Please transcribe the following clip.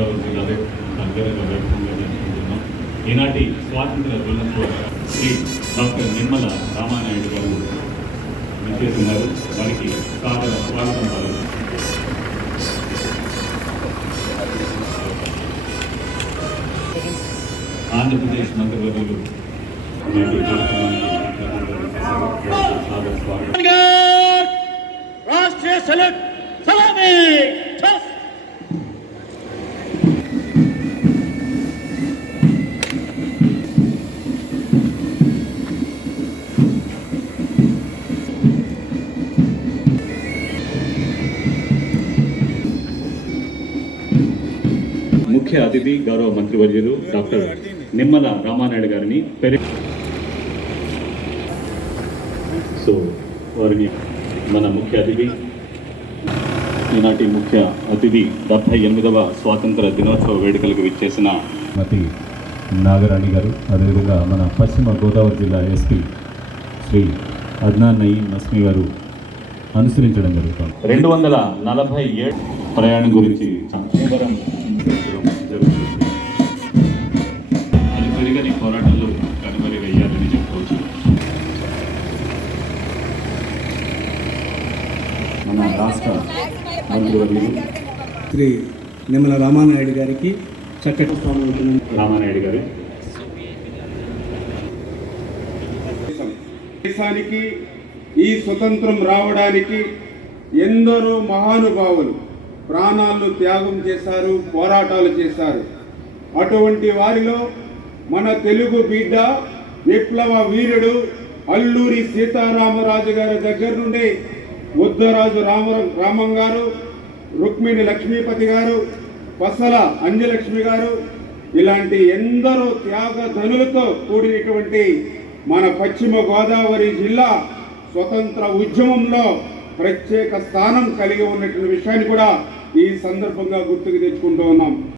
తూర్పుగోదావరి జిల్లాలో దగ్గరగా వేడుకగా చేసుకుంటున్నాం ఈనాటి స్వాతంత్ర దినోత్సవ శ్రీ డాక్టర్ నిర్మల రామానాయుడు గారు విచ్చేస్తున్నారు. వారికి సాదర స్వాగతం ఆంధ్రప్రదేశ్ మంత్రివర్యులు రాష్ట్రీయ సెలెక్ట్ సలామే! ముఖ్య అతిథి గౌరవ మంత్రివర్యులు డాక్టర్ నిమ్మల రామానాయుడు గారిని సో వారిని మన ముఖ్య అతిథి ఈనాటి ముఖ్య అతిథి డెబ్బై ఎనిమిదవ స్వాతంత్ర దినోత్సవ వేడుకలకు విచ్చేసిన మతి నాగరాణి గారు అదేవిధంగా మన పశ్చిమ గోదావరి జిల్లా ఎస్పీ శ్రీ అద్నాన్ నయీం నస్మి గారు అనుసరించడం జరుగుతుంది. రెండు వందల నలభై ఏడు ప్రయాణం గురించి పెరిగని పోరాటంలో కనుమరి వేయాలని చెప్పుకోవచ్చు. మన రాష్ట్ర మంత్రివర్యులు శ్రీ నిమ్మల రామానాయుడు గారికి చక్కటి స్వామి రామానాయుడు గారు. దేశానికి ఈ స్వతంత్రం రావడానికి ఎందరో మహానుభావులు ప్రాణాలు త్యాగం చేశారు పోరాటాలు చేశారు. అటువంటి వారిలో మన తెలుగు బిడ్డ విప్లవ వీరుడు అల్లూరి సీతారామరాజు గారి దగ్గర నుండి ఉద్దరాజు రామ రామం గారు రుక్మిణి లక్ష్మీపతి గారు పసల అంజలక్ష్మి గారు ఇలాంటి ఎందరో త్యాగధనులతో కూడినటువంటి మన పశ్చిమ గోదావరి జిల్లా స్వతంత్ర ఉద్యమంలో ప్రత్యేక స్థానం కలిగి ఉన్నటువంటి విషయాన్ని కూడా ఈ సందర్భంగా గుర్తుకు తెచ్చుకుంటూ ఉన్నాం.